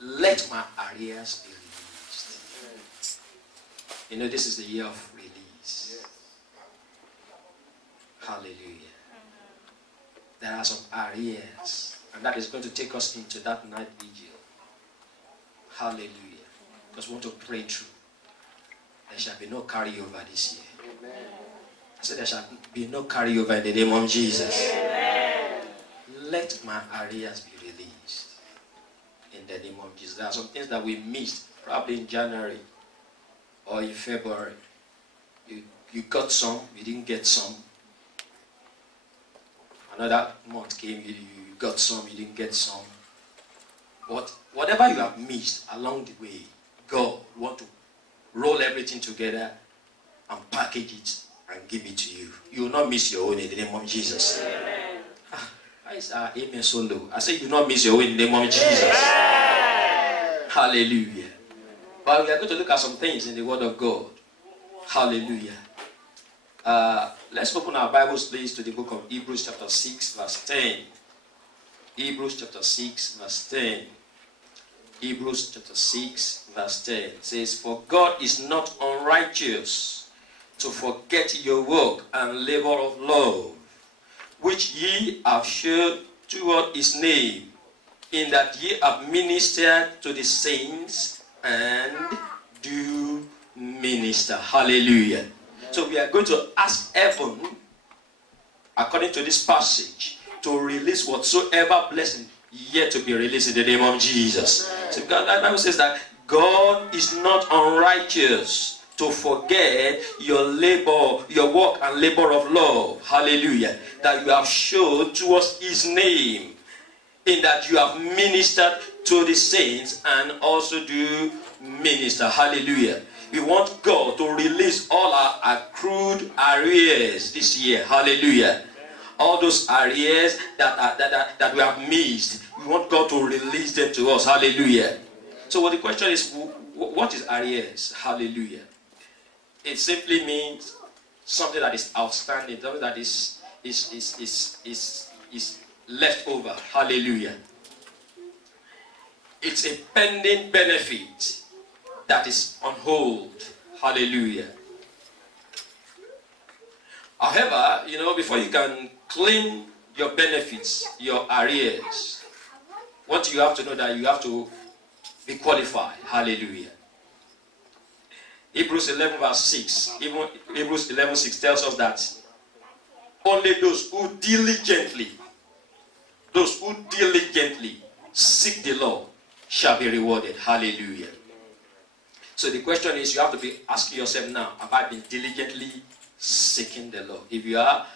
let my arrears be released. You know, this is the year of release. Hallelujah. There are some arrears, and that is going to take us into that night vigil. Hallelujah. Because we want to pray through. There shall be no carryover this year. Amen. I said there shall be no carryover in the name of Jesus. Amen. Let my arrears be released in the name of Jesus. There are some things that we missed, probably in January or in February. You got some, you didn't get some. Another month came, you got some, you didn't get some. But whatever you have missed along the way, God wants to roll everything together and package it and give it to you. You will not miss your own in the name of Jesus. Amen. Why is our amen so low? I say you will not miss your own in the name of Jesus. Amen. Hallelujah. But we are going to look at some things in the Word of God. Hallelujah. Let's open our Bibles, please, to the book of Hebrews chapter 6, verse 10. Hebrews chapter 6, verse 10. Hebrews chapter 6, verse 10 says, "For God is not unrighteous to forget your work and labor of love, which ye have showed toward his name, in that ye have ministered to the saints and do minister." Hallelujah. So we are going to ask heaven, according to this passage, to release whatsoever blessing yet to be released in the name of Jesus. So God, the Bible says that God is not unrighteous to forget your labor, your work and labor of love. Hallelujah. That you have showed towards his name, in that you have ministered to the saints and also do minister. Hallelujah. We want God to release all our accrued arrears this year. Hallelujah. All those arrears that we have missed, we want God to release them to us. Hallelujah. So the question is, what is arrears? Hallelujah. It simply means something that is outstanding, something that is left over. Hallelujah. It's a pending benefit that is on hold. Hallelujah. However, before you can claim your benefits, your arrears, what you have to know that you have to be qualified. Hallelujah. Hebrews 11 verse 6. Even Hebrews 11:6 tells us that only those who diligently seek the Lord shall be rewarded. Hallelujah. So the question is, you have to be asking yourself now, have I been diligently seeking the Lord? If you are,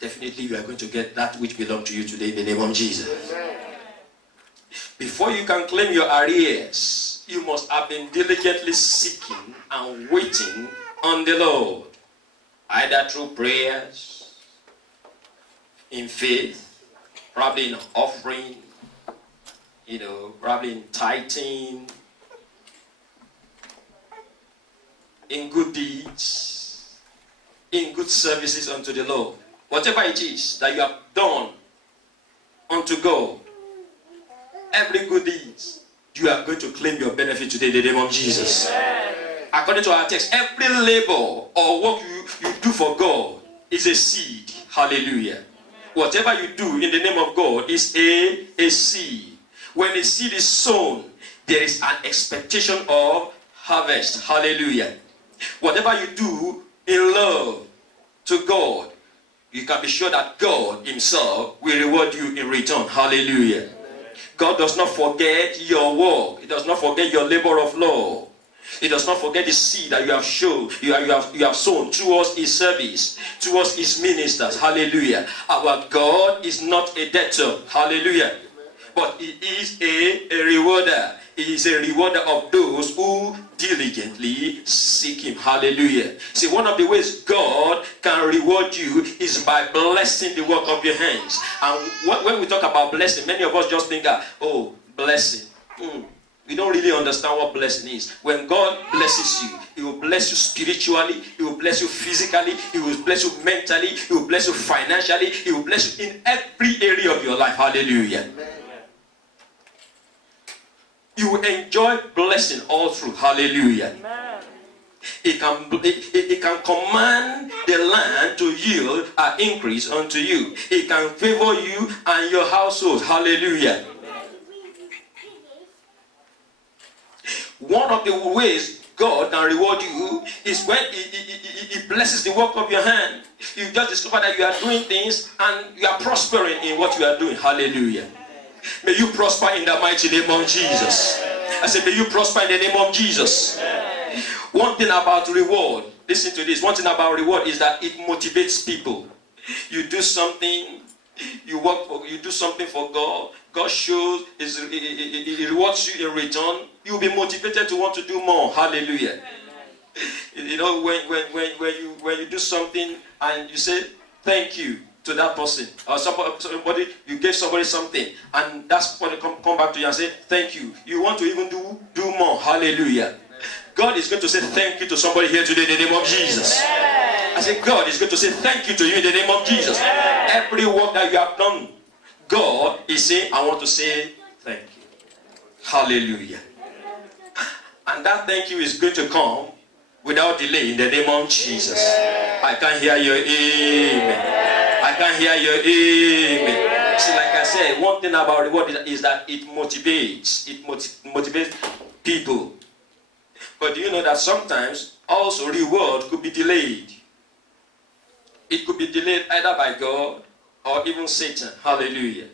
definitely you are going to get that which belongs to you today in the name of Jesus. Amen. Before you can claim your arrears, you must have been diligently seeking and waiting on the Lord, either through prayers, in faith, probably in offering, probably in tithing, in good deeds, in good services unto the Lord. Whatever it is that you have done unto God, every good deeds, you are going to claim your benefit today in the name of Jesus. Amen. According to our text, every labor or work you do for God is a seed. Hallelujah. Whatever you do in the name of God is a seed. When a seed is sown, there is an expectation of harvest. Hallelujah. Whatever you do in love to God, you can be sure that God himself will reward you in return. Hallelujah. God does not forget your work. He does not forget your labor of love. He does not forget the seed that you have shown, you have sown towards his service, towards his ministers. Hallelujah. Our God is not a debtor. Hallelujah. But he is a rewarder. He is a rewarder of those who diligently seek him. Hallelujah. See, one of the ways God can reward you is by blessing the work of your hands. And when we talk about blessing, many of us just think, blessing. We don't really understand what blessing is. When God blesses you, he will bless you spiritually, he will bless you physically, he will bless you mentally, he will bless you financially, he will bless you in every area of your life. Hallelujah. Amen. You will enjoy blessing all through. Hallelujah. Amen. It can command the land to yield an increase unto you. It can favor you and your household. Hallelujah. One of the ways God can reward you is when He blesses the work of your hand. You just discover that you are doing things and you are prospering in what you are doing. Hallelujah. May you prosper in the mighty name of Jesus. I said, may you prosper in the name of Jesus. One thing about reward, listen to this. One thing about reward is that it motivates people. You do something, you do something for God. God shows, He rewards you in return. You'll be motivated to want to do more. Hallelujah. You know, when you do something and you say thank you to that person, or somebody, you gave somebody something, and that's when they come back to you and say thank you. You want to even do more. Hallelujah. God is going to say thank you to somebody here today in the name of Jesus. I say God is going to say thank you to you in the name of Jesus. Every work that you have done, God is saying, I want to say thank you. Hallelujah. And that thank you is going to come without delay in the name of Jesus. I can hear your amen. I can hear your amen. See, like I said, one thing about reward is that it motivates. It motivates people. But do you know that sometimes also reward could be delayed? It could be delayed either by God or even Satan. Hallelujah.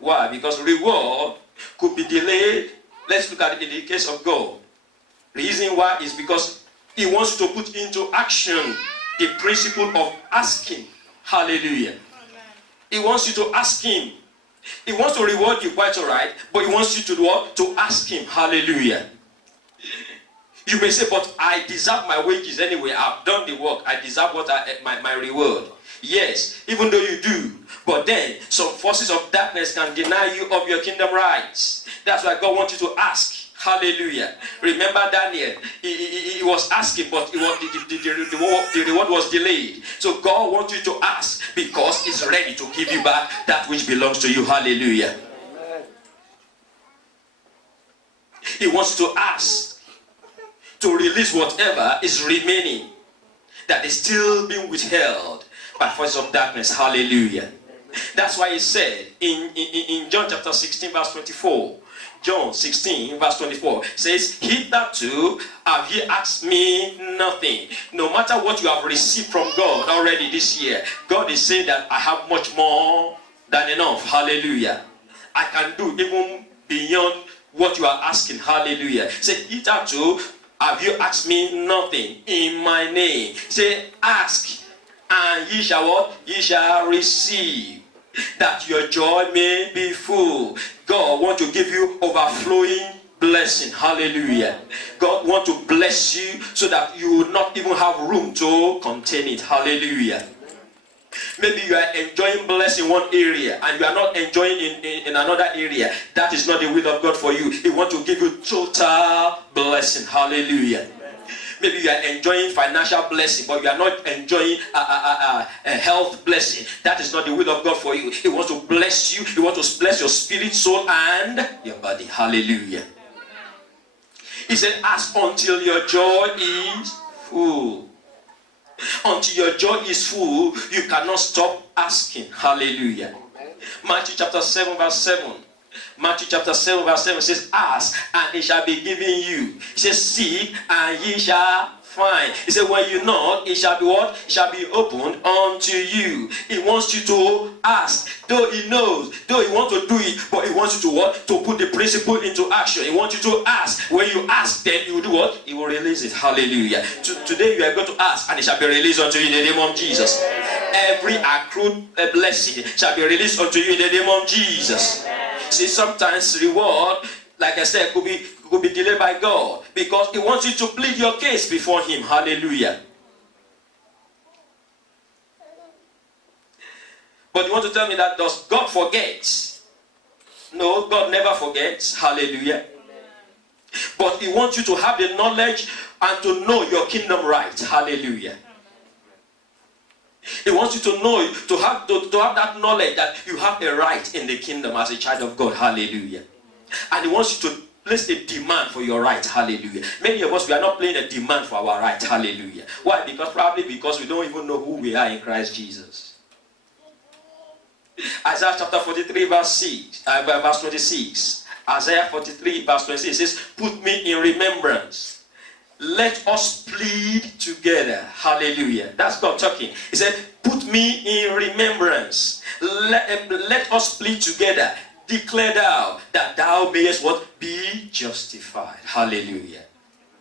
Why? Because reward could be delayed. Let's look at it in the case of God. The reason why is because He wants you to put into action the principle of asking. Hallelujah. He wants you to ask Him. He wants to reward you, quite all right, but He wants you to do what? To ask Him. Hallelujah. You may say, but I deserve my wages anyway. I've done the work. I deserve what my reward. Yes, even though you do. But then, some forces of darkness can deny you of your kingdom rights. That's why God wants you to ask. Hallelujah. Remember Daniel. He was asking, but the reward was delayed. So God wants you to ask because He's ready to give you back that which belongs to you. Hallelujah. He wants you to ask to release whatever is remaining that is still being withheld by forces of darkness. Hallelujah. That's why He said in John chapter 16 verse 24, John 16 verse 24 says, hitherto have ye asked me nothing. No matter what you have received from God already this year, God is saying that I have much more than enough. Hallelujah. I can do even beyond what you are asking. Hallelujah. Say, hitherto have you asked me nothing in my name? Say, ask, and ye shall what? Ye shall receive, that your joy may be full. God wants to give you overflowing blessing. Hallelujah. God wants to bless you so that you will not even have room to contain it. Hallelujah. Maybe you are enjoying blessing in one area and you are not enjoying in another area. That is not the will of God for you. He wants to give you total blessing. Hallelujah. Maybe you are enjoying financial blessing, but you are not enjoying a health blessing. That is not the will of God for you. He wants to bless you. He wants to bless your spirit, soul, and your body. Hallelujah. He said, ask until your joy is full. Until your joy is full, you cannot stop asking. Hallelujah. Matthew chapter 7 verse 7. Matthew chapter 7 verse 7 says, ask and it shall be given you. He says, seek and ye shall find. He said, when you knock, it shall be what? It shall be opened unto you. He wants you to ask. Though He knows, though He wants to do it, but He wants you to what? To put the principle into action. He wants you to ask. When you ask, then He will do what? He will release it. Hallelujah. Today you are going to ask and it shall be released unto you in the name of Jesus. Every accrued blessing shall be released unto you in the name of Jesus. See, sometimes reward, like I said, could be delayed by God because He wants you to plead your case before Him. Hallelujah. But you want to tell me that does God forget? No, God never forgets. Hallelujah. But He wants you to have the knowledge and to know your kingdom right. Hallelujah. He wants you to know, to have that knowledge that you have a right in the kingdom as a child of God. Hallelujah. And He wants you to place a demand for your right. Hallelujah. Many of us, we are not playing a demand for our right. Hallelujah. Why? Probably because we don't even know who we are in Christ Jesus. Isaiah chapter 43 verse 26. Isaiah 43 verse 26 says, put me in remembrance. Let us plead together. Hallelujah. That's God talking. He said, put me in remembrance. Let us plead together. Declare thou that thou mayest what? Be justified. Hallelujah.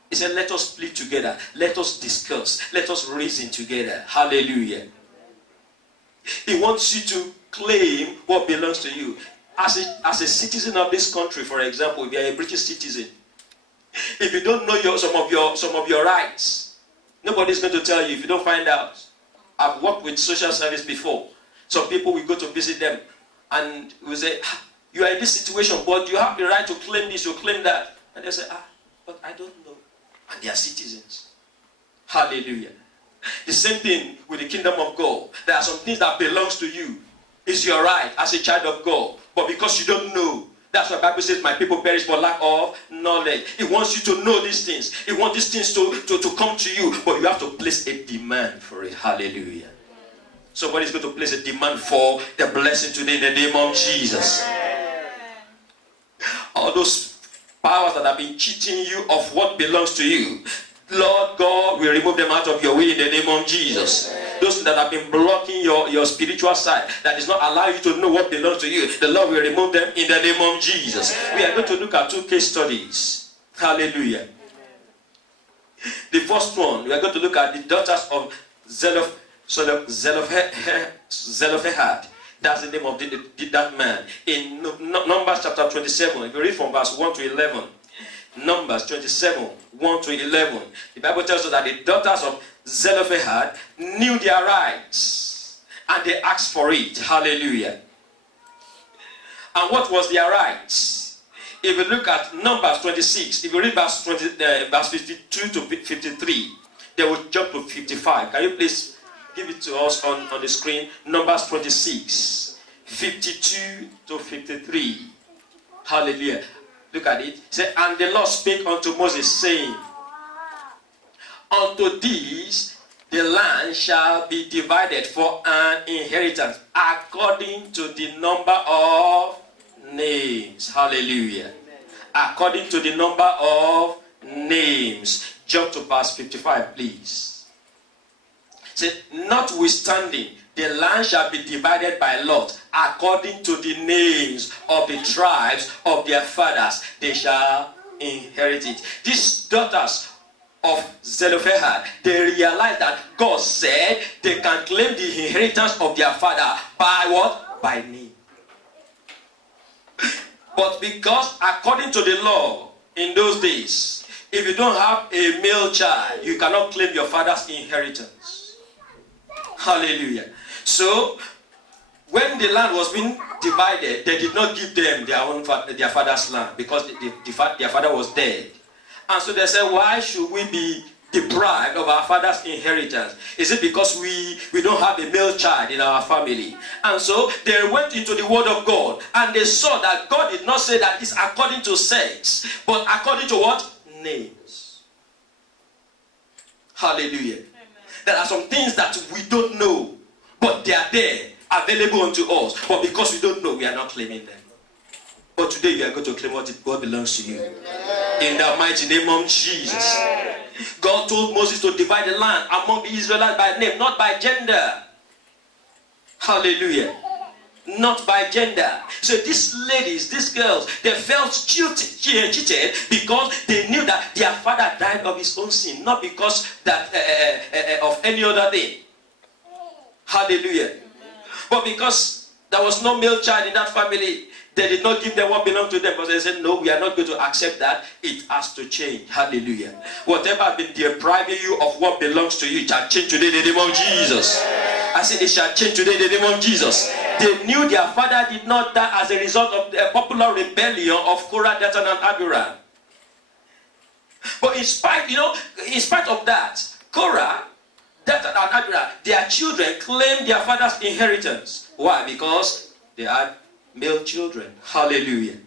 He said, let us plead together. Let us discuss. Let us reason together. Hallelujah. He wants you to claim what belongs to you. As a citizen of this country, for example, if you are a British citizen, if you don't know some of your rights, nobody's going to tell you if you don't find out. I've worked with social service before. Some people will go to visit them and we say, you are in this situation, but you have the right to claim this or claim that. And they say, but I don't know. And they are citizens. Hallelujah. The same thing with the kingdom of God. There are some things that belongs to you. It's your right as a child of God. But because you don't know, that's why the Bible says, my people perish for lack of knowledge. It wants you to know these things. It wants these things to come to you. But you have to place a demand for it. Hallelujah. Somebody's going to place a demand for the blessing today in the name of Jesus. All those powers that have been cheating you of what belongs to you, Lord God will remove them out of your way in the name of Jesus. Those that have been blocking your spiritual side, that is not allowing you to know what belongs to you, the Lord will remove them in the name of Jesus. We are going to look at 2 case studies. Hallelujah. The first one, we are going to look at the daughters of Zelophehad. That's the name of that man. In Numbers chapter 27, if you read from verse 1 to 11, Numbers 27, 1 to 11, the Bible tells us that the daughters of Zelophehad knew their rights and they asked for it. Hallelujah. And what was their rights? If you look at Numbers 26, if you read verse 52 to 53, they will jump to 55. Can you please give it to us on the screen? Numbers 26, 52 to 53. Hallelujah. Look at it. It said, and the Lord spake unto Moses, saying, unto these the land shall be divided for an inheritance according to the number of names. Hallelujah. According to the number of names. Jump to verse 55, please. It said, notwithstanding, the land shall be divided by lot according to the names of the tribes of their fathers. They shall inherit it. These daughters of Zelophehad, they realized that God said they can claim the inheritance of their father by what? By name. But because according to the law in those days, if you don't have a male child, you cannot claim your father's inheritance. Hallelujah. So, when the land was being divided, they did not give them their father's land because their father was dead. And so they said, why should we be deprived of our father's inheritance? Is it because we don't have a male child in our family? And so they went into the word of God and they saw that God did not say that it's according to sex, but according to what? Names. Hallelujah. Amen. There are some things that we don't know, but they are there, available unto us. But because we don't know, we are not claiming them. But today you are going to claim what God belongs to you. In the mighty name of Jesus. God told Moses to divide the land among the Israelites by name, not by gender. Hallelujah. Not by gender. So these ladies, these girls, they felt cheated because they knew that their father died of his own sin, not because that of any other thing. Hallelujah. But because there was no male child in that family, they did not give them what belonged to them, but they said, no, we are not going to accept that. It has to change. Hallelujah. Whatever has been depriving you of what belongs to you, it shall change today in the name of Jesus. I said it shall change today in the name of Jesus. They knew their father did not die as a result of the popular rebellion of Korah, Dathan, and Abiram. But in spite of that, Korah, Dathan, and Abiram, their children claimed their father's inheritance. Why? Because they had male children. Hallelujah.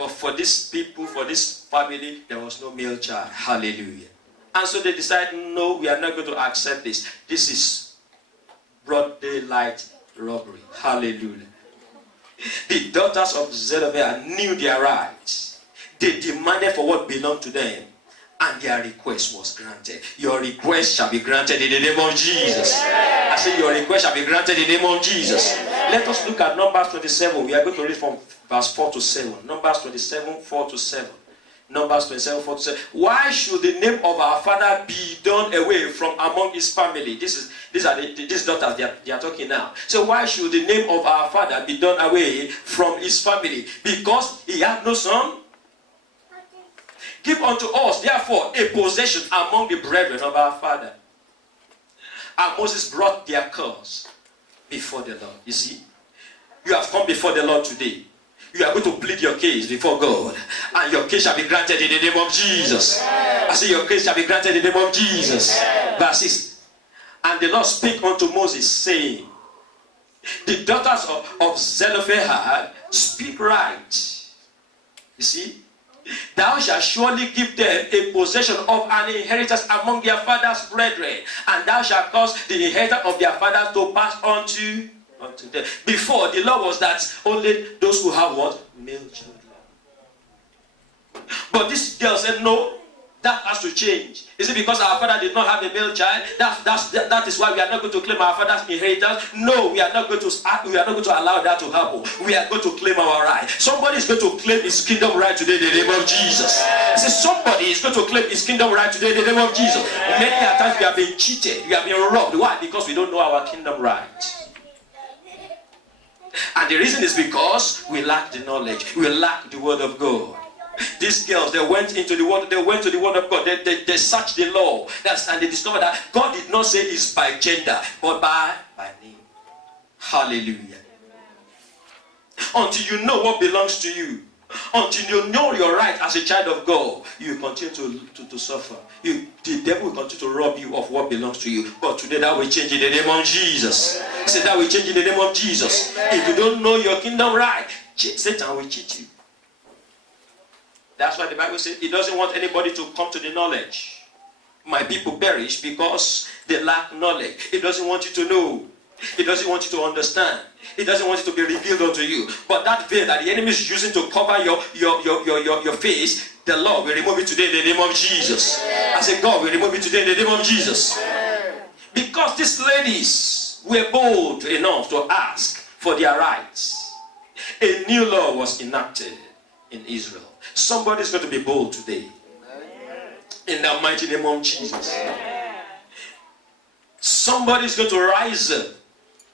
But for these people, for this family, there was no male child. Hallelujah. And so they decided, no, we are not going to accept this. This is broad daylight robbery. Hallelujah. The daughters of Zerubbabel knew their rights. They demanded for what belonged to them. And their request was granted. Your request shall be granted in the name of Jesus. I say your request shall be granted in the name of Jesus. Let us look at Numbers 27. We are going to read from verse 4 to 7. Numbers 27, 4 to 7. Numbers 27, 4 to 7. Why should the name of our father be done away from among his family? These daughters they are talking now. So why should the name of our father be done away from his family? Because he had no son? Give unto us, therefore, a possession among the brethren of our father. And Moses brought their cause before the Lord. You see, you have come before the Lord today. You are going to plead your case before God. And your case shall be granted in the name of Jesus. I say your case shall be granted in the name of Jesus. Verse 6. And the Lord spake unto Moses, saying, the daughters of Zelophehad speak right. You see, thou shalt surely give them a possession of an inheritance among their father's brethren, and thou shalt cause the inheritance of their fathers to pass on to them. Before, the law was that only those who have what? Male children. But this girl said, no, that has to change. Is it because our father did not have a male child? That is why we are not going to claim our father's inheritance? No, we are not going to allow that to happen. We are going to claim our right. Somebody is going to claim his kingdom right today in the name of Jesus. I say somebody is going to claim his kingdom right today in the name of Jesus. Many times we have been cheated, we have been robbed. Why? Because we don't know our kingdom right. And the reason is because we lack the knowledge. We lack the word of God. These girls, they went to the word of God. They searched the law. And they discovered that God did not say it's by gender, but by name. Hallelujah. Until you know what belongs to you, until you know your right as a child of God, you continue to suffer. The devil will continue to rob you of what belongs to you. But today that will change in the name of Jesus. Say that will change in the name of Jesus. If you don't know your kingdom right, Satan will cheat you. That's why the Bible says it doesn't want anybody to come to the knowledge. My people perish because they lack knowledge. It doesn't want you to know. It doesn't want you to understand. It doesn't want it to be revealed unto you. But that veil that the enemy is using to cover your face, the Lord will remove it today in the name of Jesus. I say, God will remove it today in the name of Jesus. Because these ladies were bold enough to ask for their rights. A new law was enacted in Israel. Somebody is going to be bold today. In the mighty name of Jesus. Somebody is going to rise up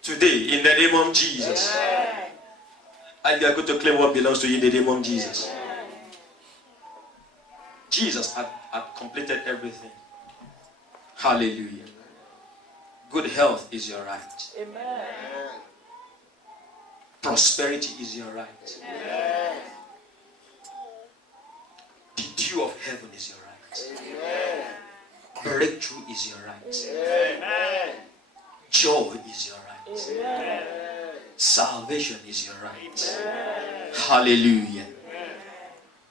today in the name of Jesus. And they are going to claim what belongs to you in the name of Jesus. Jesus had completed everything. Hallelujah. Good health is your right. Amen. Prosperity is your right. Amen. The dew of heaven is your right. Amen. Breakthrough is your right. Amen. Joy is your right. Amen. Salvation is your right. Amen. Hallelujah.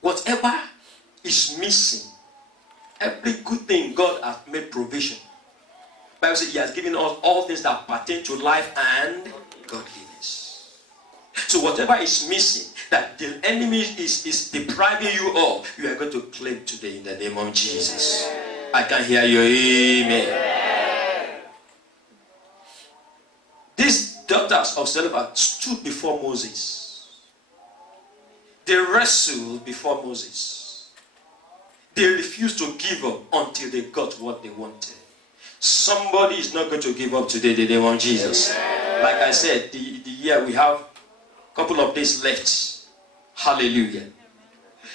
Whatever is missing, every good thing God has made provision. The Bible says He has given us all things that pertain to life and godliness. So whatever is missing, that the enemy is depriving you of, you are going to claim today in the name of Jesus. I can hear you. Amen. These daughters of Zelophehad stood before Moses. They wrestled before Moses. They refused to give up until they got what they wanted. Somebody is not going to give up today in the name of Jesus. Like I said, the year we have a couple of days left. Hallelujah.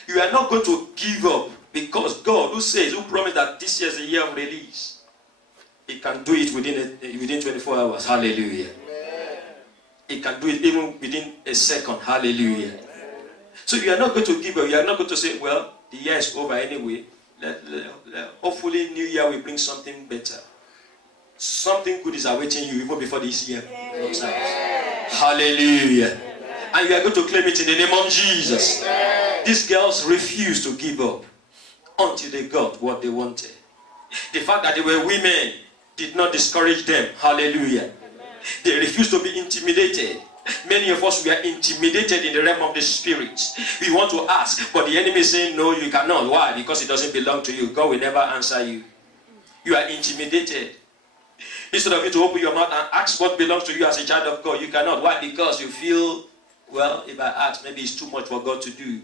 You are not going to give up because God, who promised that this year is a year of release, He can do it within 24 hours. Hallelujah. He can do it even within a second. Hallelujah. So you are not going to give up. You are not going to say, well, the year is over anyway. Hopefully new year will bring something better. Something good is awaiting you even before this year comes out. Hallelujah. And you are going to claim it in the name of Jesus. These girls refused to give up until they got what they wanted. The fact that they were women did not discourage them. Hallelujah. They refused to be intimidated. Many of us, we are intimidated in the realm of the spirit. We want to ask, but the enemy is saying, no, you cannot. Why? Because it doesn't belong to you. God will never answer you. You are intimidated. Instead of you to open your mouth and ask what belongs to you as a child of God, you cannot. Why? Because you feel, well, if I ask, maybe it's too much for God to do.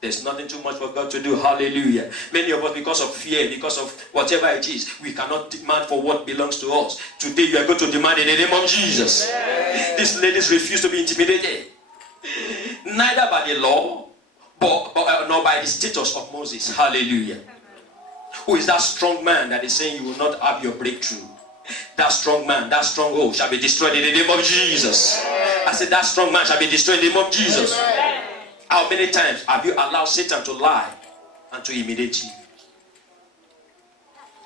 There's nothing too much for God to do. Hallelujah. Many of us, because of fear, because of whatever it is, we cannot demand for what belongs to us. Today, you are going to demand in the name of Jesus. These ladies refuse to be intimidated. Neither by the law, nor by the status of Moses. Hallelujah. Who is that strong man that is saying you will not have your breakthrough? That strong man, that stronghold shall be destroyed in the name of Jesus. I said that strong man shall be destroyed in the name of Jesus. How many times have you allowed Satan to lie and to intimidate you?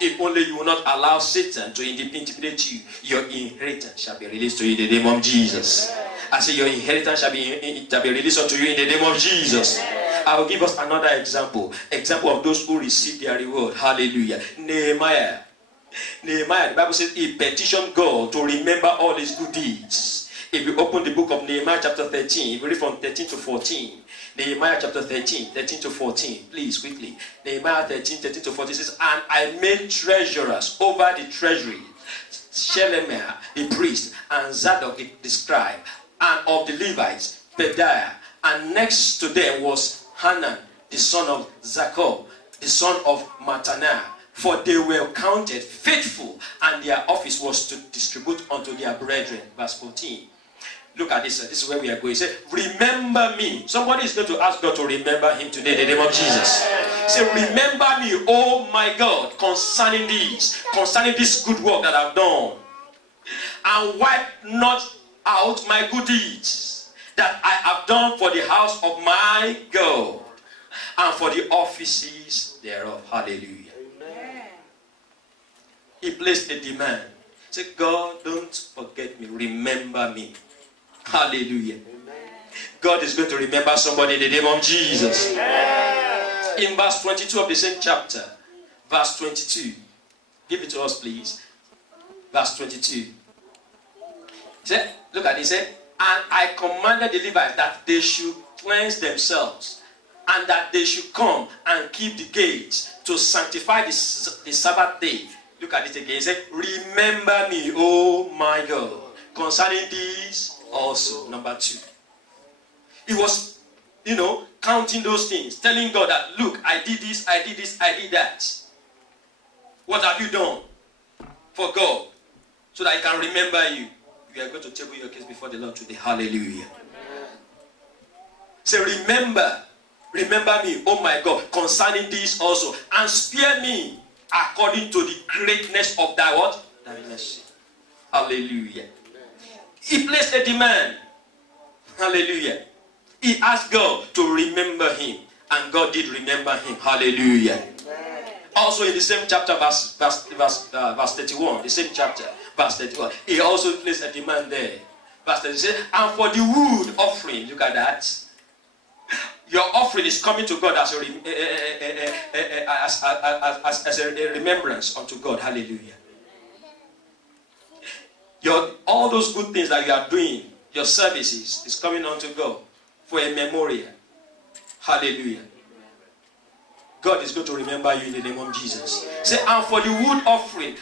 If only you will not allow Satan to intimidate you, your inheritance shall be released to you in the name of Jesus. I say your inheritance shall be released unto you in the name of Jesus. I will give us another example. Example of those who receive their reward. Hallelujah. Nehemiah, the Bible says he petitioned God to remember all his good deeds. If you open the book of Nehemiah chapter 13, if you read from 13 to 14, Nehemiah chapter 13 to 14, please quickly. Nehemiah 13 to 14 says, and I made treasurers over the treasury, Shelemiah the priest, and Zadok the scribe, and of the Levites, Pedaiah, and next to them was Hanan, the son of Zakur, the son of Mattaniah, for they were counted faithful, and their office was to distribute unto their brethren. Verse 14. Look at this. This is where we are going. He said, remember me. Somebody is going to ask God to remember him today in the name of Jesus. Say, remember me, oh my God, concerning this good work that I've done. And wipe not out my good deeds that I have done for the house of my God and for the offices thereof. Hallelujah. Amen. He placed a demand. He said, God, don't forget me. Remember me. Hallelujah. Amen. God is going to remember somebody in the name of Jesus. Amen. In verse 22 of the same chapter, verse 22. Give it to us, please. Verse 22. He said, look at it. He said, and I commanded the Levites that they should cleanse themselves, and that they should come and keep the gates to sanctify the Sabbath day. Look at it again. He said, remember me, oh my God, concerning these also. Number 2. He was, counting those things, telling God that, look, I did this, I did this, I did that. What have you done for God so that I can remember you? You are going to table your case before the Lord today. Hallelujah. Say, remember me, oh my God, concerning this also, and spare me according to the greatness of thy what? Thy mercy. Hallelujah. He placed a demand. Hallelujah. He asked God to remember him, and God did remember him. Hallelujah. Also in the same chapter, verse 31, the same chapter, verse 31, he also placed a demand there. Verse 30 says, and for the wood offering, look at that. Your offering is coming to God as a remembrance unto God. Hallelujah. All those good things that you are doing, your services, is coming unto God for a memorial. Hallelujah. God is going to remember you in the name of Jesus. Say, and for the wood offering,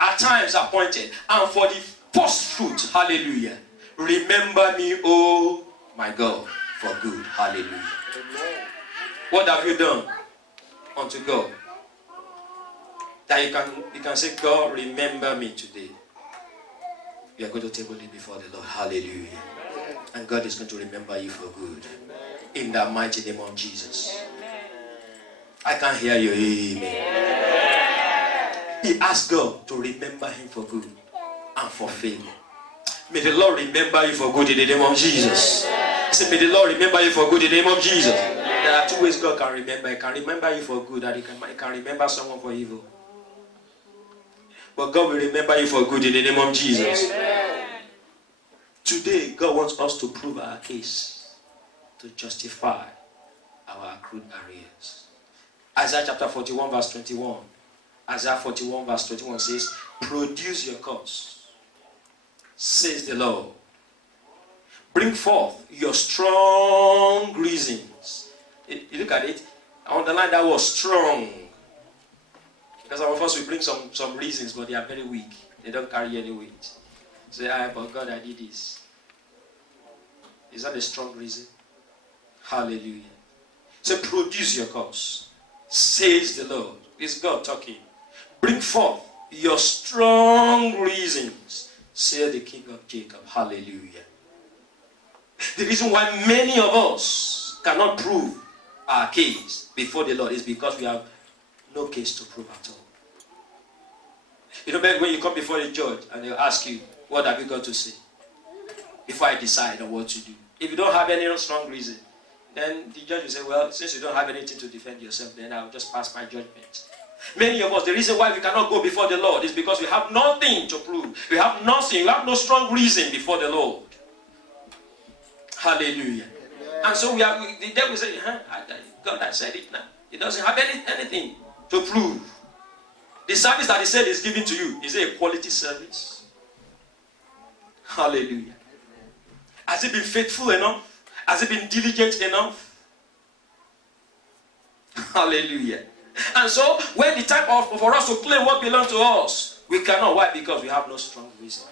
at times appointed, and for the first fruit, hallelujah, remember me, oh my God, for good. Hallelujah. Amen. What have you done unto God? That you can say, God, remember me today. You are going to table it before the Lord. Hallelujah. Amen. And God is going to remember you for good. Amen. In the mighty name of Jesus. Amen. I can't hear you. Amen. Amen. He asked God to remember him for good and for favor. May the Lord remember you for good in the name of Jesus. Amen. Say, may the Lord remember you for good in the name of Jesus. Amen. There are 2 ways God can remember. He can remember you for good, and he can remember someone for evil. But God will remember you for good in the name of Jesus. Amen. Today, God wants us to prove our case, to justify our accrued arrears. Isaiah chapter 41 verse 21. Isaiah 41 verse 21 says, produce your cause, says the Lord. Bring forth your strong reasons. You look at it, I underline that word strong. Because some of us will bring some reasons, but they are very weak. They don't carry any weight. Say, but God, I did this. Is that a strong reason? Hallelujah. So produce your cause, says the Lord. It's God talking. Bring forth your strong reasons, says the King of Jacob. Hallelujah. The reason why many of us cannot prove our case before the Lord is because we have no case to prove at all. You know, when you come before the judge and they'll ask you, what have you got to say? Before I decide on what to do. If you don't have any strong reason, then the judge will say, well, since you don't have anything to defend yourself, then I'll just pass my judgment. Many of us, the reason why we cannot go before the Lord is because we have nothing to prove. We have nothing. We have no strong reason before the Lord. Hallelujah. And so the devil say, God has said it now. He doesn't have anything to prove. The service that he said is given to you, is it a quality service? Hallelujah. Has it been faithful enough? Has it been diligent enough? Hallelujah. And so, when the time for us to claim what belongs to us, we cannot. Why? Because we have no strong reason.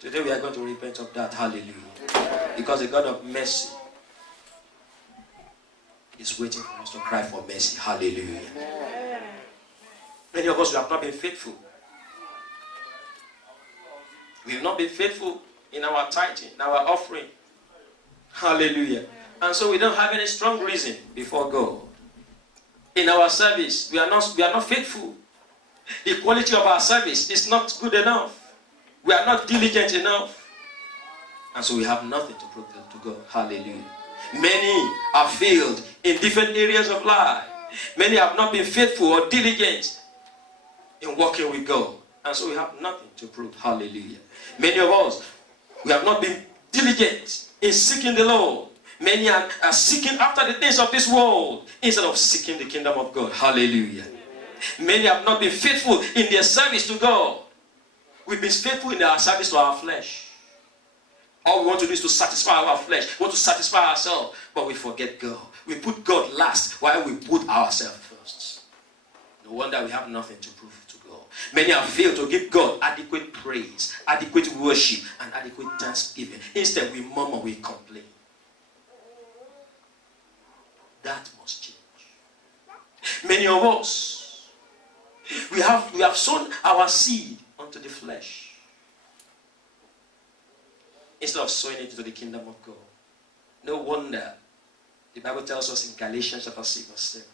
Today we are going to repent of that. Hallelujah. Because the God of mercy is waiting for us to cry for mercy. Hallelujah. Many of us have not been faithful. We have not been faithful in our tithing, in our offering. Hallelujah. And so we don't have any strong reason before God. In our service, we are not faithful. The quality of our service is not good enough. We are not diligent enough. And so we have nothing to prove to God. Hallelujah. Many are failed in different areas of life. Many have not been faithful or diligent in walking with God. And so we have nothing to prove. Hallelujah. Many of us, we have not been diligent in seeking the Lord. Many are seeking after the things of this world instead of seeking the kingdom of God. Hallelujah. Many have not been faithful in their service to God. We've been faithful in our service to our flesh. All we want to do is to satisfy our flesh. We want to satisfy ourselves. But we forget God. We put God last while we put ourselves first. No wonder we have nothing to prove to God. Many have failed to give God adequate praise, adequate worship, and adequate thanksgiving. Instead, we murmur, we complain. That must change. Many of us, we have sown our seed unto the flesh instead of sowing it into the kingdom of God. No wonder the Bible tells us in Galatians chapter 6 verse 7.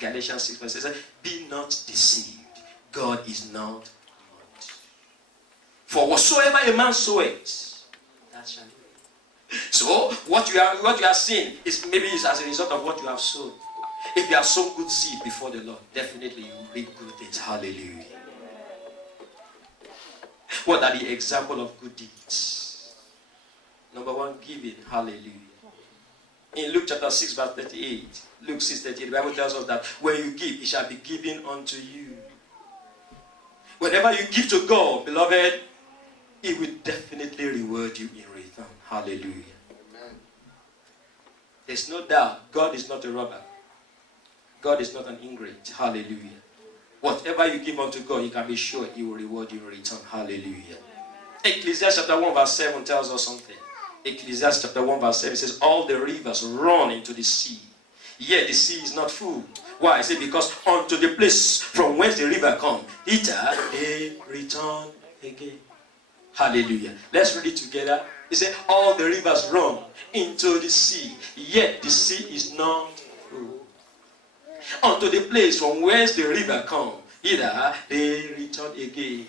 Galatians 6 verse 7 says, be not deceived. God is not mocked. For whatsoever a man soweth, that shall be. So what you are seeing is maybe it's as a result of what you have sown. If you have sown good seed before the Lord, definitely you will reap good things. Hallelujah. What are the example of good deeds? Number one, giving. Hallelujah. In Luke chapter 6 verse 38, Luke 6:38, the Bible tells us that when you give, it shall be given unto you. Whenever you give to God, beloved, He will definitely reward you in return. Hallelujah. Amen. There's no doubt, God is not a robber. God is not an ingrate. Hallelujah. Whatever you give unto God, you can be sure He will reward you in return. Hallelujah. Ecclesiastes chapter 1 verse 7 tells us something. Ecclesiastes chapter 1 verse 7 says, all the rivers run into the sea, yet the sea is not full. Why? I say because unto the place from whence the river come, thither they return again. Hallelujah. Let's read it together. It says, all the rivers run into the sea, yet the sea is not full. Unto the place from whence the river come, thither they return again.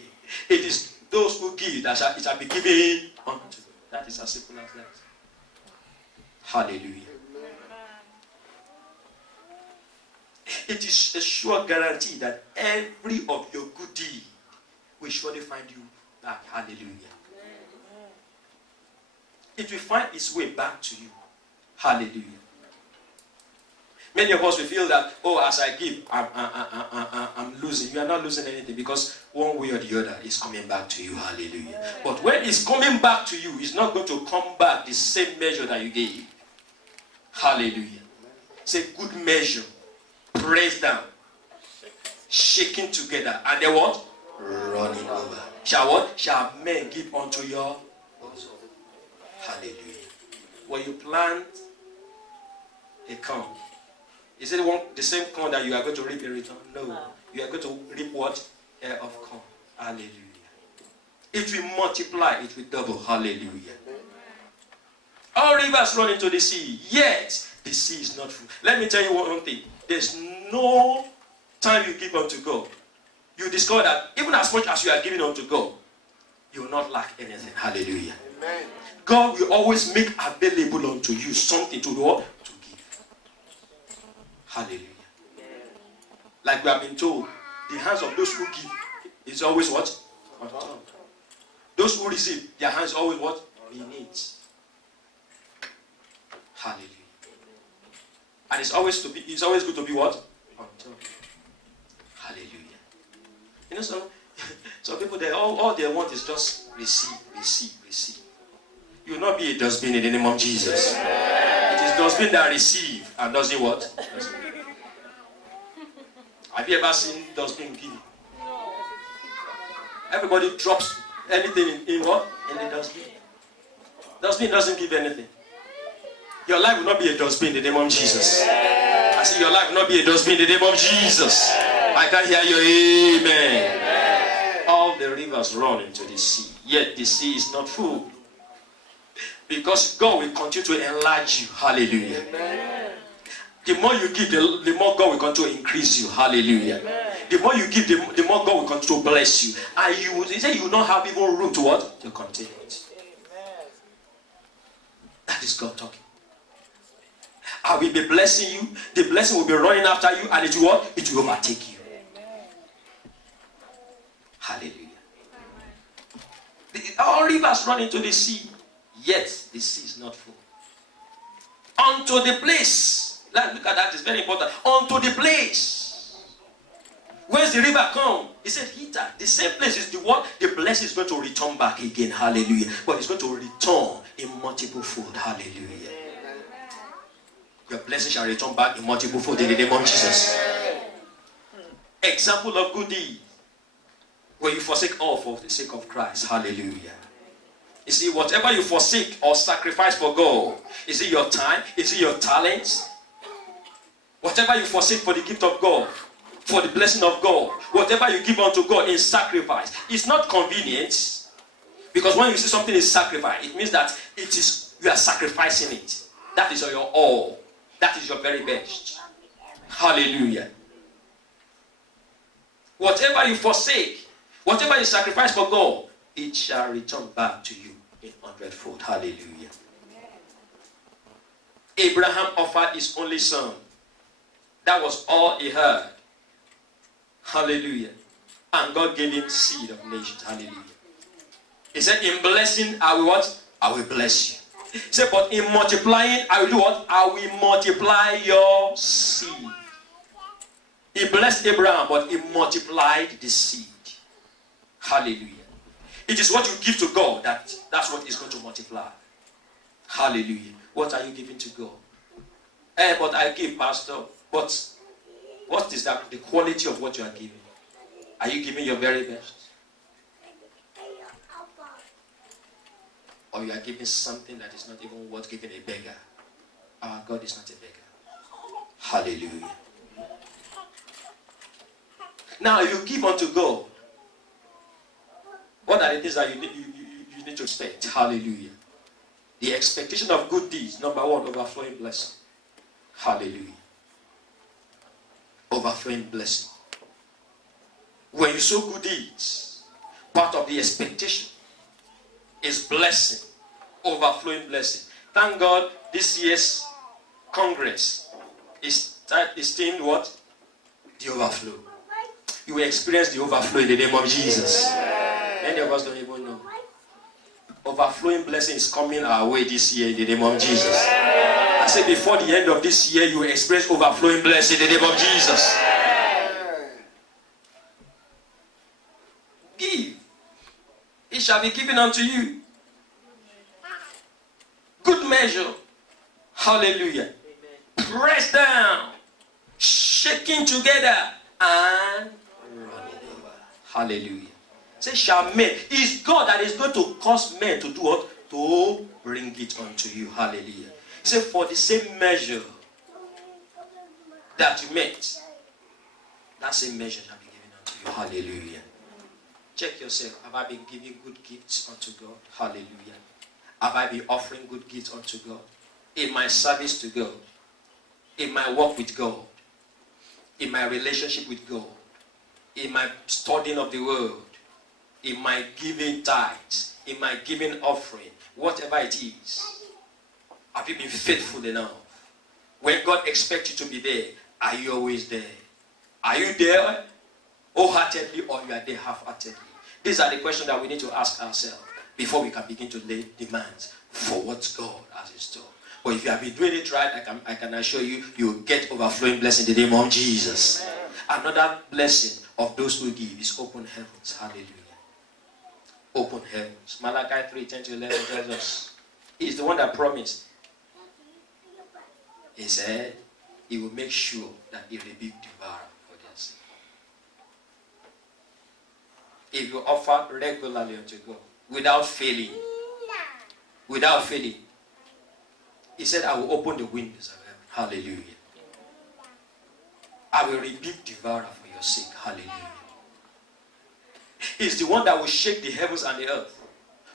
It is those who give that it shall be given unto. That is as simple as that. Hallelujah. It is a sure guarantee that every of your good deed will surely find you back. Hallelujah. It will find its way back to you. Hallelujah. Many of us will feel that, oh, as I give, I'm losing. You are not losing anything, because one way or the other is coming back to you. Hallelujah. But when it's coming back to you, it's not going to come back the same measure that you gave. Hallelujah. It's a good measure. Pressed down, shaking together, and then what? Running over. Shall what? Shall men give unto your bosom? Hallelujah. When you plant a corn, is it the same corn that you are going to reap in return? No. You are going to reap what? Ear of corn. Hallelujah. It will multiply, it will double. Hallelujah. All rivers run into the sea, yet the sea is not full. Let me tell you one thing. There's no time you give unto God. You discover that even as much as you are giving unto God, you will not lack anything. Hallelujah. Amen. God will always make available unto you something to do what? To give. Hallelujah. Like we have been told, the hands of those who give is always what? On top. Those who receive, their hands always what? In it. Hallelujah. And it's always good to be what? On top. Hallelujah. You know, some people, all they want is just receive. You will not be a dustbin in the name of Jesus. It is dustbin that receive and doesn't what? Doesn't. Have you ever seen dustbin give? Everybody drops anything in what? In the dustbin. Dustbin doesn't give anything. Your life will not be a dustbin in the name of Jesus. I say your life will not be a dustbin in the name of Jesus. I can hear you. Amen. All the rivers run into the sea, yet the sea is not full. Because God will continue to enlarge you. Hallelujah. Amen. The more you give, the more God will continue to increase you. Hallelujah. Amen. The more you give, the more God will continue to bless you. And he said you will not have even room to what? To contain it. Amen. That is God talking. I will be blessing you. The blessing will be running after you, and it will what? It will overtake you. Amen. Hallelujah. All rivers run into the sea, yet the sea is not full. Unto the place. Let's look at that. It's very important. Unto the place. Where's the river come? He said, Heater. The same place is the one. The blessing is going to return back again. Hallelujah. But it's going to return in multiple fold. Hallelujah. Your blessing shall return back in multiple fold in the name of Jesus. Example of good deed. When you forsake all for the sake of Christ. Hallelujah. You see, whatever you forsake or sacrifice for God, is it your time? Is it your talents? Whatever you forsake for the gift of God, for the blessing of God, whatever you give unto God in sacrifice, it's not convenient. Because when you see something is sacrifice, it means that you are sacrificing it. That is your all. That is your very best. Hallelujah. Whatever you forsake, whatever you sacrifice for God, it shall return back to you in 100-fold. Hallelujah. Abraham offered his only son. That was all he had. Hallelujah. And God gave him seed of nations. Hallelujah. He said, in blessing, I will what? I will bless you. He said, but in multiplying, I will do what? I will multiply your seed. He blessed Abraham, but he multiplied the seed. Hallelujah. It is what you give to God that's what is going to multiply. Hallelujah. What are you giving to God? But I give, Pastor. But what is that? The quality of what you are giving. Are you giving your very best? Or you are giving something that is not even worth giving a beggar? Our God is not a beggar. Hallelujah. Now, if you give unto God, what are the things that you need to expect? Hallelujah. The expectation of good deeds. Number one, overflowing blessing. Hallelujah. Overflowing blessing. When you sow good deeds, part of the expectation is blessing. Overflowing blessing. Thank God this year's Congress is themed what? The overflow. You will experience the overflow in the name of Jesus. Many of us don't even know. Overflowing blessing is coming our way this year in the name of Jesus. I say before the end of this year, you will experience overflowing blessing in the name of Jesus. Give. It shall be given unto you. Good measure. Hallelujah. Press down. Shaking together. And running over. Hallelujah. Say, shall men. It's God that is going to cause men to do what? To bring it unto you. Hallelujah. Say, for the same measure that you met, that same measure shall be given unto you. Hallelujah. Check yourself. Have I been giving good gifts unto God? Hallelujah. Have I been offering good gifts unto God? In my service to God, in my work with God, in my relationship with God, in my studying of the word, in my giving tithes, in my giving offering, whatever it is, have you been faithful enough? When God expects you to be there, are you always there? Are you there wholeheartedly, or you are there half-heartedly? These are the questions that we need to ask ourselves before we can begin to lay demands for what God has in store. But if you have been doing it right, I can assure you, you will get overflowing blessing in the name of Jesus. Another blessing of those who give is open heavens. Hallelujah. Open heavens. Malachi 3:10-11 tells us. He's the one that promised. He said he will make sure that he rebuked devourer for their sake. If you offer regularly unto God, without failing, he said, I will open the windows of heaven. Hallelujah. I will rebuke devourer for your sake. Hallelujah. He's the one that will shake the heavens and the earth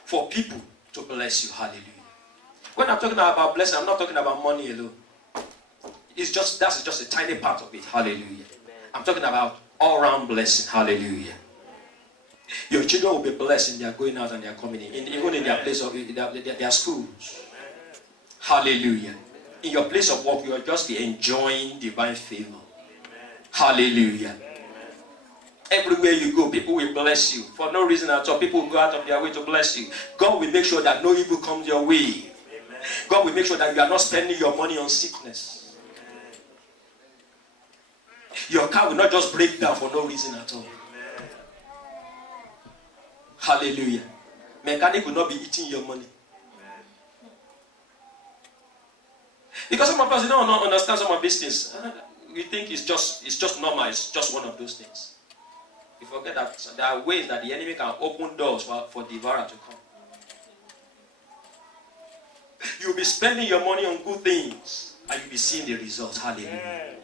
for people to bless you. Hallelujah. When I'm talking about blessing, I'm not talking about money alone. That's just a tiny part of it. Hallelujah. I'm talking about all-round blessing. Hallelujah. Your children will be blessed in their going out and their coming in, even in their place of their schools. Hallelujah. In your place of work, you will just be enjoying divine favor. Hallelujah. Everywhere you go, people will bless you. For no reason at all, people will go out of their way to bless you. God will make sure that no evil comes your way. God will make sure that you are not spending your money on sickness. Your car will not just break down for no reason at all. Hallelujah. Mechanic will not be eating your money. Because some of us don't understand some of these things. We think it's just normal. It's just one of those things. You forget that there are ways that the enemy can open doors for devourer to come. You'll be spending your money on good things and you'll be seeing the results. Hallelujah.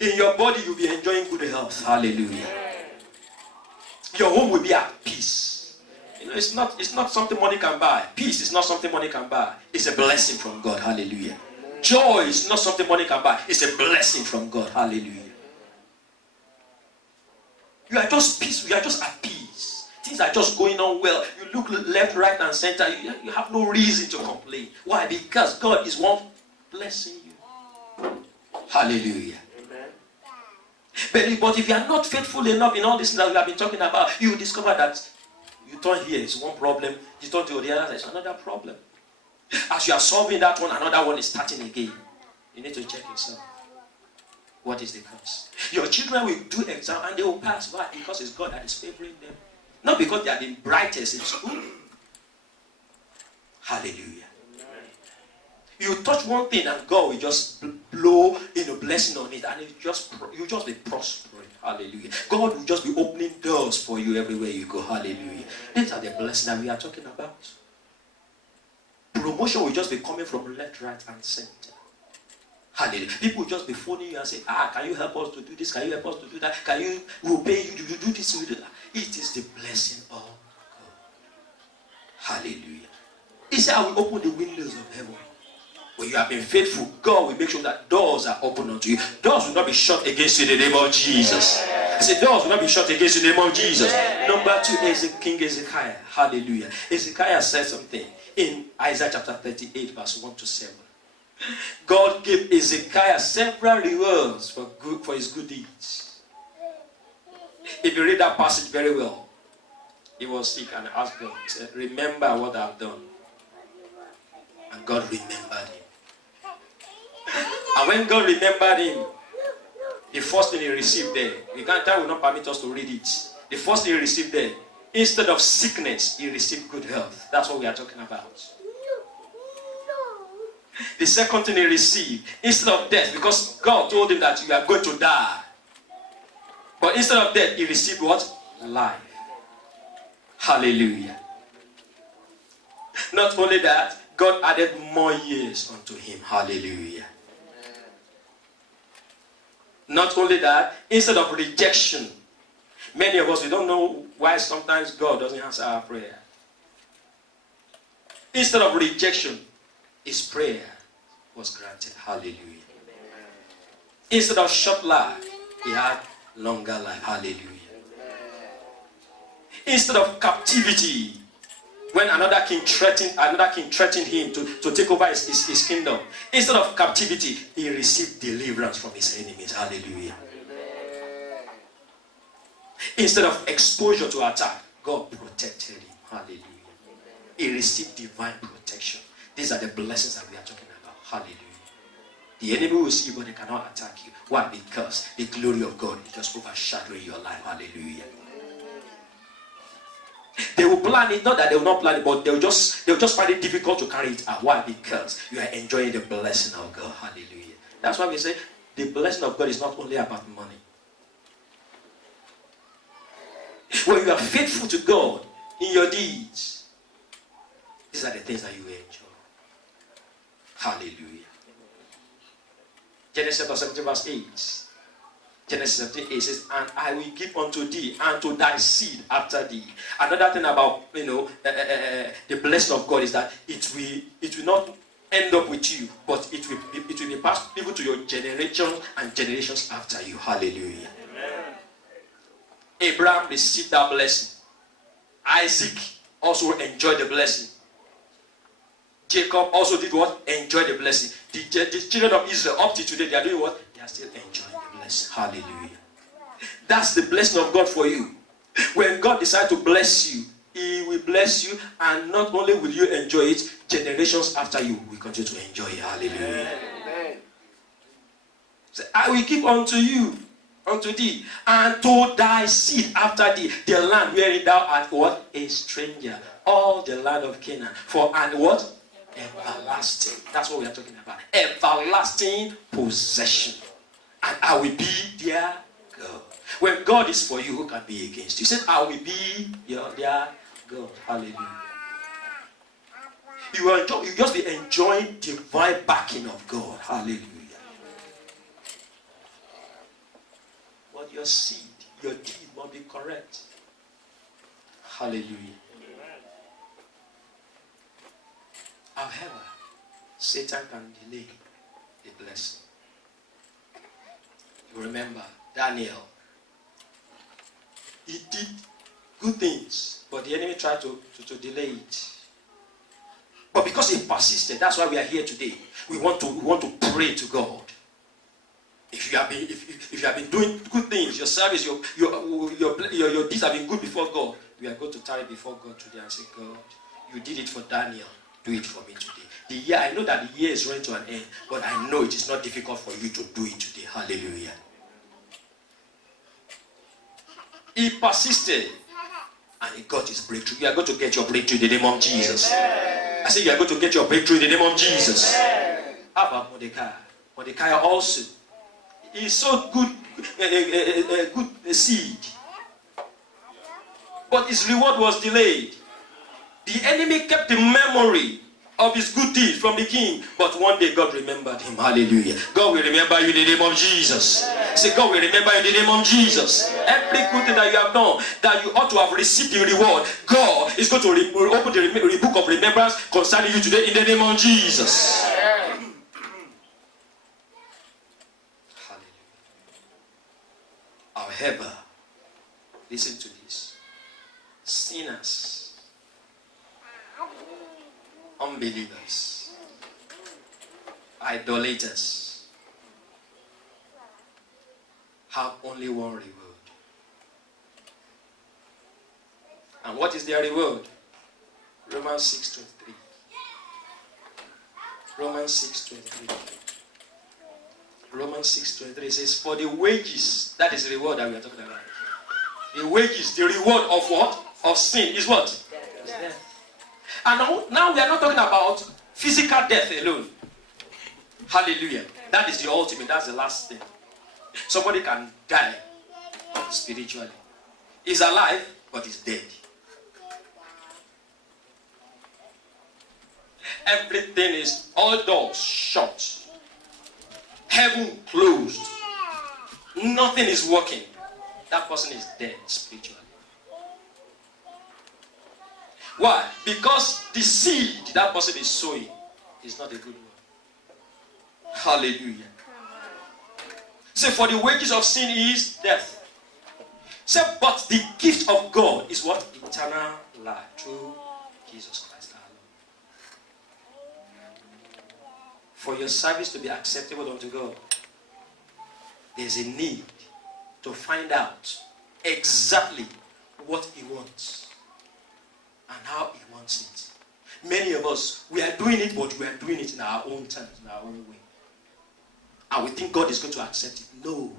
In your body, you'll be enjoying good health. Hallelujah. Your home will be at peace. You know, it's not something money can buy. Peace is not something money can buy. It's a blessing from God. Hallelujah. Joy is not something money can buy. It's a blessing from God. Hallelujah. You are just peaceful. You are just at peace. Things are just going on well. You look left, right, and center. You have no reason to complain. Why? Because God is one blessing you. Hallelujah. But if you are not faithful enough in all this that we have been talking about, you will discover that you turn here, it's one problem. You turn to the other, it's another problem. As you are solving that one, another one is starting again. You need to check yourself. What is the cause? Your children will do exam and they will pass. Why? Because it's God that is favoring them. Not because they are the brightest in school. Hallelujah. You touch one thing and God will just blow a blessing on it, and you just be prospering. Hallelujah. God will just be opening doors for you everywhere you go. Hallelujah. These are the blessings that we are talking about. Promotion will just be coming from left, right, and center. Hallelujah. People will just be phoning you and say, can you help us to do this? Can you help us to do that? We'll pay you to do this? It is the blessing of God. Hallelujah. He said, I will open the windows of heaven. When you have been faithful, God will make sure that doors are open unto you. Doors will not be shut against you in the name of Jesus. I said, doors will not be shut against you in the name of Jesus. Number 2 is King Hezekiah. Hallelujah. Hezekiah said something in Isaiah chapter 38, verse 1-7. God gave Hezekiah several rewards for his good deeds. If you read that passage very well, he was sick and asked God, remember what I have done. And God remembered him. And when God remembered him, the first thing he received there, time will not permit us to read it. The first thing he received there, instead of sickness, he received good health. That's what we are talking about. The second thing he received, instead of death, because God told him that you are going to die. But instead of death, he received what? Life. Hallelujah. Not only that, God added more years unto him. Hallelujah. Not only that, instead of rejection, many of us, we don't know why sometimes God doesn't answer our prayer. Instead of rejection, his prayer was granted. Hallelujah. Instead of short life, he had longer life. Hallelujah. Instead of captivity, when another king threatened him to take over his kingdom, instead of captivity, he received deliverance from his enemies. Hallelujah. Instead of exposure to attack, God protected him. Hallelujah. He received divine protection. These are the blessings that we are talking about. Hallelujah. The enemy will see you, but they cannot attack you. Why? Because the glory of God is just overshadowing your life. Hallelujah. They will plan it, not that they will not plan it, but they'll just find it difficult to carry it out. Why? Because you are enjoying the blessing of God. Hallelujah. That's why we say the blessing of God is not only about money. When you are faithful to God in your deeds, these are the things that you will enjoy. Hallelujah. Genesis 17 verse 8. Genesis 17:8 says, and I will give unto thee and to thy seed after thee. Another thing about the blessing of God is that it will not end up with you, but it will be passed even to your generations and generations after you. Hallelujah. Amen. Abraham received that blessing. Isaac also enjoyed the blessing. Jacob also did what? Enjoy the blessing. The children of Israel up to today, they are doing what? They are still enjoying the blessing. Hallelujah. That's the blessing of God for you. When God decides to bless you, he will bless you, and not only will you enjoy it, generations after you will continue to enjoy it. Hallelujah. Amen. So I will give unto you, unto thee, and to thy seed after thee, the land wherein thou art what? A stranger. All the land of Canaan. For and what? Everlasting. That's what we are talking about. Everlasting possession. And I will be their God. When God is for you, who can be against you? He said, I will be their God. Hallelujah. You will just be enjoying divine backing of God. Hallelujah. But your seed, your deed must be correct. Hallelujah. However, Satan can delay the blessing. You remember Daniel. He did good things, but the enemy tried to delay it. But because he persisted, that's why we are here today. We want to pray to God. If you have been doing good things, your service, your deeds have been good before God, we are going to tarry before God today and say, God, you did it for Daniel. Do it for me today. I know that the year is running to an end, but I know it is not difficult for you to do it today. Hallelujah. He persisted, and he got his breakthrough. You are going to get your breakthrough in the name of Jesus. Amen. I say you are going to get your breakthrough in the name of Jesus. Amen. How about Mordecai? Mordecai also, he sowed a good seed, but his reward was delayed. The enemy kept the memory of his good deeds from the king, but one day God remembered him. Hallelujah. God will remember you in the name of Jesus. Say, God will remember you in the name of Jesus. Every good thing that you have done, that you ought to have received the reward, God is going to open the book of remembrance concerning you today in the name of Jesus. Hallelujah. However, listen to this. Sinners, unbelievers, idolaters have only one reward. And what is their reward? Romans 6:23. Romans 6:23. Romans 6:23 says, for the wages, that is the reward that we are talking about. The wages, the reward of what? Of sin is what? Is death. And now we are not talking about physical death alone. Hallelujah. That is the ultimate, that's the last thing. Somebody can die spiritually. He's alive, but he's dead. Everything is, all doors shut. Heaven closed. Nothing is working. That person is dead spiritually. Why? Because the seed that person is sowing is not a good one. Hallelujah. Say, for the wages of sin is death. Say, but the gift of God is what? Eternal life through Jesus Christ our Lord. For your service to be acceptable unto God, there's a need to find out exactly what He wants and how He wants it. Many of us, we are doing it, but we are doing it in our own terms, in our own way. And we think God is going to accept it. No.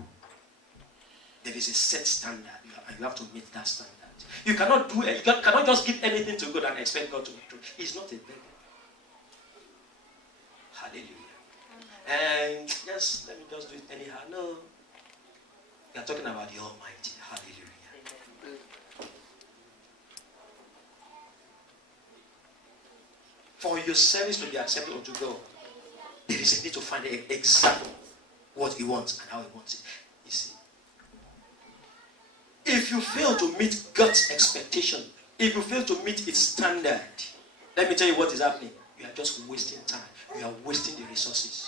There is a set standard, and you have to meet that standard. You cannot do it. You cannot just give anything to God and expect God to do it. He's not a beggar. Hallelujah. And just let me just do it anyhow. No. We are talking about the Almighty. Hallelujah. For your service to be acceptable unto God, there is a need to find exactly what He wants and how He wants it. You see, if you fail to meet God's expectation, if you fail to meet its standard, let me tell you what is happening. You are just wasting time. You are wasting the resources.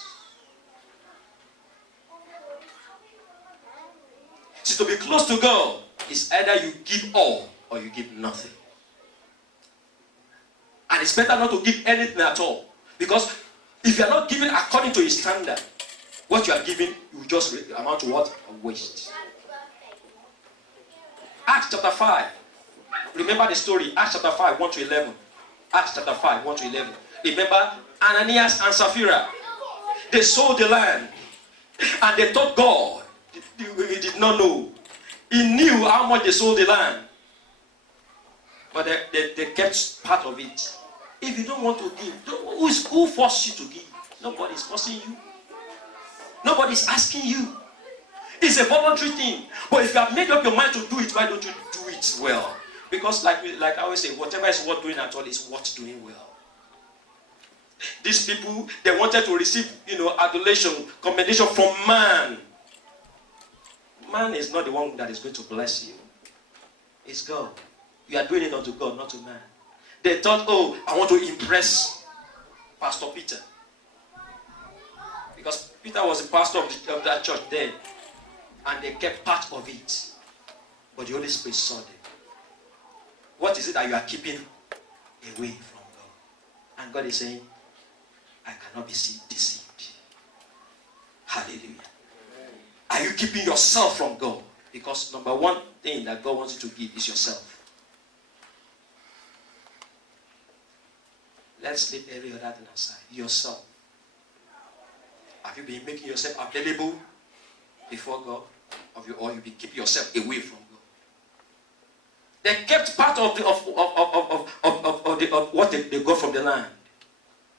So to be close to God is either you give all or you give nothing. And it's better not to give anything at all. Because if you are not giving according to His standard, what you are giving will just amount to what? A waste. Acts chapter 5. Remember the story. Acts chapter 5, 1 to 11. Acts chapter 5, 1 to 11. Remember Ananias and Sapphira. They sold the land. And they thought God. He did not know. He knew how much they sold the land. But they kept part of it. If you don't want to give, who forced you to give? Nobody is forcing you. Nobody is asking you. It's a voluntary thing. But if you have made up your mind to do it, why don't you do it well? Because like I always say, whatever is worth doing at all is worth doing well. These people, they wanted to receive, adulation, commendation from man. Man is not the one that is going to bless you. It's God. You are doing it unto God, not to man. They thought, I want to impress Pastor Peter. Because Peter was the pastor of that church then. And they kept part of it. But the Holy Spirit saw them. What is it that you are keeping away from God? And God is saying, I cannot be deceived. Hallelujah. Are you keeping yourself from God? Because number one thing that God wants you to give is yourself. Let's leave every other thing aside. Yourself. Have you been making yourself available before God? Or you been keeping yourself away from God? They kept part of what they got from the land.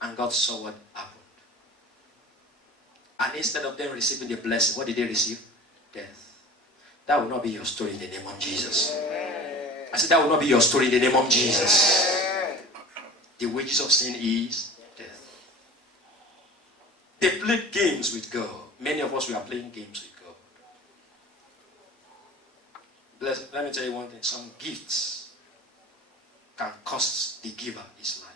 And God saw what happened. And instead of them receiving the blessing, what did they receive? Death. That will not be your story in the name of Jesus. I said that will not be your story in the name of Jesus. The wages of sin is death. They played games with God. Many of us, we are playing games with God. Let me tell you one thing. Some gifts can cost the giver his life.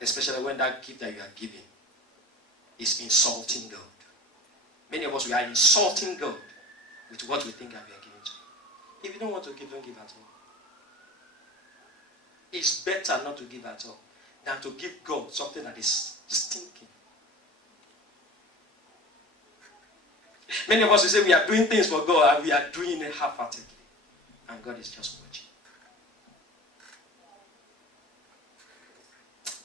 Especially when that gift that you are giving is insulting God. Many of us, we are insulting God with what we think that we are giving to. If you don't want to give, don't give at all. It's better not to give at all than to give God something that is stinking. Many of us, we say we are doing things for God and we are doing it half-heartedly. And God is just watching.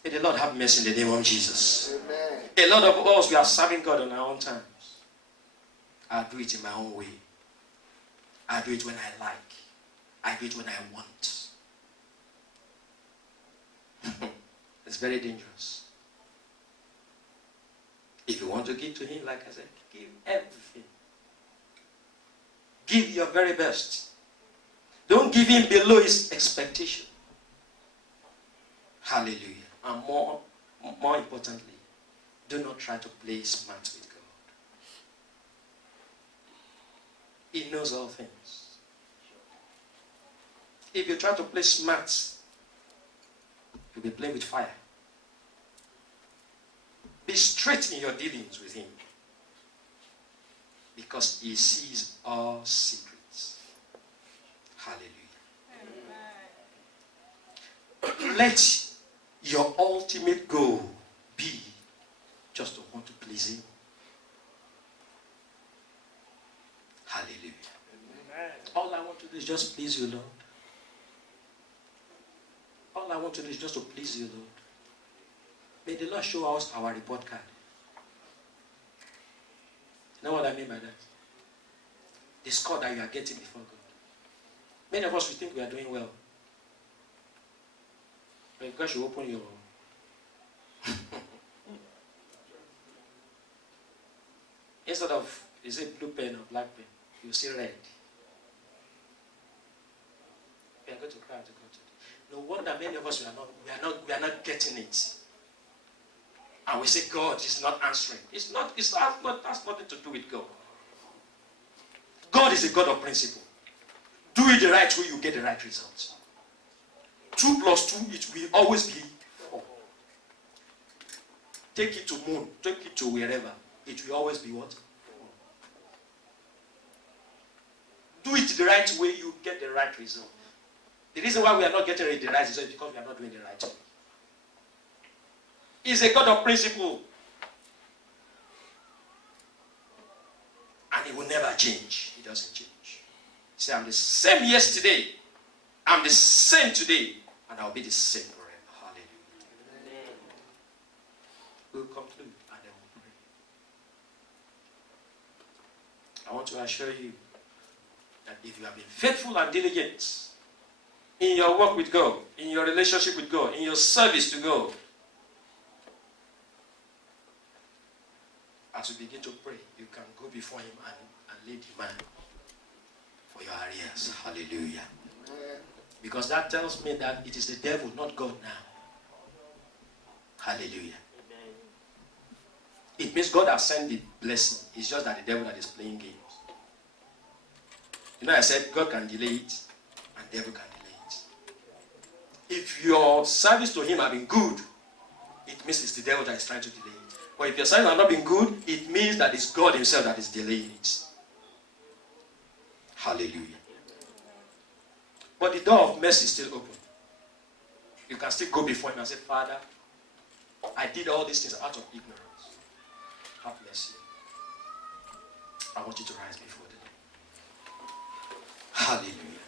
May the Lord have mercy in the name of Jesus. Amen. A lot of us, we are serving God on our own terms. I do it in my own way. I do it when I like. I do it when I want. It's very dangerous. If you want to give to him, like I said, give everything. Give your very best. Don't give him below his expectation. Hallelujah. And more importantly, do not try to play smart with God. He knows all things. If you try to play smart, you'll be playing with fire. Be straight in your dealings with him, because he sees all secrets. Hallelujah. Amen. Let your ultimate goal be just to want to please him. Hallelujah. Amen. All I want to do is just please you, Lord. All I want to do is just to please you, Lord. May the Lord show us our report card. You know what I mean by that? The score that you are getting before God. Many of us, we think we are doing well. But God should open your... Instead of, is it blue pen or black pen? You see red. We are going to cry to God today. No wonder many of us, we are not getting it. And we say God is not answering. That's nothing to do with God. God is a God of principle. Do it the right way, you get the right results. 2 plus 2, it will always be 4. Take it to moon, take it to wherever, it will always be what? 4. Do it the right way, you get the right result. The reason why we are not getting the right result is because we are not doing the right way. He's a God of principle. And he will never change. He doesn't change. Say, I'm the same yesterday. I'm the same today. And I'll be the same forever. Hallelujah. Amen. We'll conclude and then we'll pray. I want to assure you that if you have been faithful and diligent in your work with God, in your relationship with God, in your service to God, as you begin to pray, you can go before him and lay demand for your arrears. Hallelujah. Amen. Because that tells me that it is the devil, not God now. Hallelujah. Amen. It means God has sent the blessing. It's just that the devil that is playing games. You know, I said God can delay it and devil can delay it. If your service to him has been good, it means it's the devil that is trying to delay it. But if your service has not been good, it means that it's God himself that is delaying it. Hallelujah. But the door of mercy is still open. You can still go before him and say, Father, I did all these things out of ignorance. Have mercy. I want you to rise before the Lord. Hallelujah.